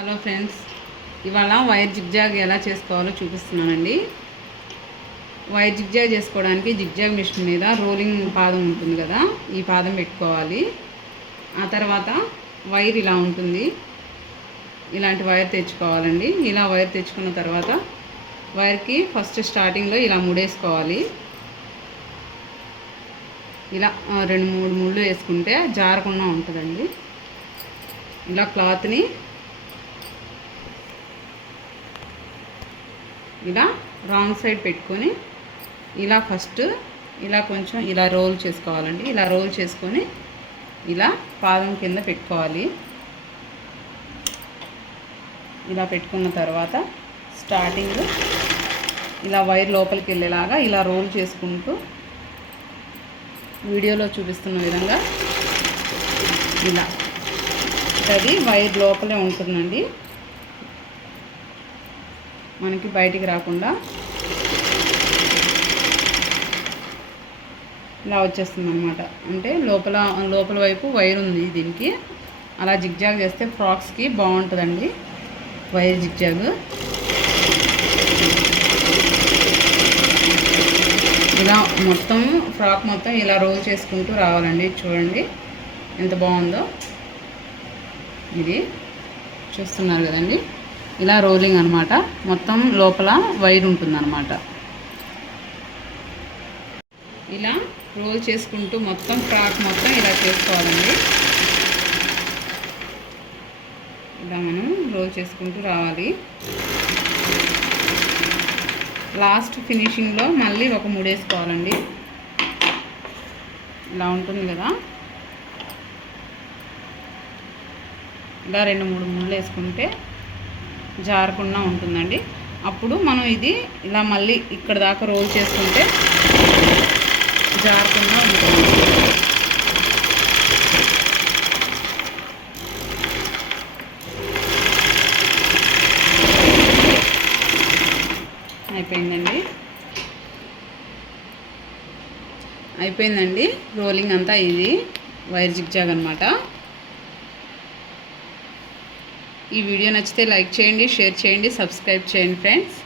Hello friends, ఇవాళ wire zigzag ఎలా చేసుకోవాలో చూపిస్తున్నానండి. వైర్ జిగ్జాగ్ చేసుకోవడానికి జిగ్జాగ్ మిషన్ మీద రోలింగ్ పాదం ఉంటుంది కదా, ఈ పాదం పెట్టుకోవాలి. ఆ తర్వాత వైర్ ఇలా ఉంటుంది, ఇలాంటి వైర్ తెచ్చుకోవాలండి. ఇలా వైర్ తెచ్చుకున్న తర్వాత వైర్కి ఫస్ట్ స్టార్టింగ్లో ఇలా ముడేసుకోవాలి. ఇలా 2-3 ముళ్ళు వేసుకుంటే జారకుండా ఉంటుందండి. ఇలా క్లాత్ని ఇలా రాంగ్ సైడ్ పెట్టుకొని ఇలా ఫస్ట్ ఇలా కొంచెం ఇలా రోల్ చేసుకోవాలండి. ఇలా రోల్ చేసుకొని ఇలా పాదం కింద పెట్టుకోవాలి. ఇలా పెట్టుకున్న తర్వాత స్టార్టింగ్ ఇలా వైర్ లోపలికి వెళ్ళేలాగా ఇలా రోల్ చేసుకుంటూ వీడియోలో చూపిస్తున్న విధంగా ఇలా అది వైర్ లోపలే ఉంటుందండి, మనకి బయటికి రాకుండా ఇలా వచ్చేస్తుంది అన్నమాట. అంటే లోపల వైపు వైర్ ఉంది దీనికి. అలా జిగ్జాగ్ చేస్తే ఫ్రాక్స్కి బాగుంటుందండి వైర్ జిగ్జాగ్. ఇలా మొత్తం ఫ్రాక్ మొత్తం ఇలా రోల్ చేసుకుంటూ రావాలండి. చూడండి ఎంత బాగుందో. ఇది చూస్తున్నారు కదండి, ఇలా రోలింగ్ అనమాట. మొత్తం లోపల వైర్ ఉంటుందన్నమాట. ఇలా రోల్ చేసుకుంటూ మొత్తం ఫ్రాక్ మొత్తం ఇలా చేసుకోవాలండి. ఇలా మనం రోల్ చేసుకుంటూ రావాలి. లాస్ట్ ఫినిషింగ్లో మళ్ళీ ఒక ముడేసుకోవాలండి. ఇలా ఉంటుంది కదా, ఇలా 2-3 ముళ్ళు వేసుకుంటే జారకుండా ఉంటుందండి. అప్పుడు మనం ఇది ఇలా మళ్ళీ ఇక్కడ దాకా రోల్ చేసుకుంటే జారకుండా ఉంటుంది. అయిపోయిందండి రోలింగ్ అంతా. ఇది వైర్ జిగ్జాగ్ అనమాట. ఈ వీడియో నచ్చితే లైక్ చేయండి, షేర్ చేయండి, సబ్స్క్రైబ్ చేయండి ఫ్రెండ్స్.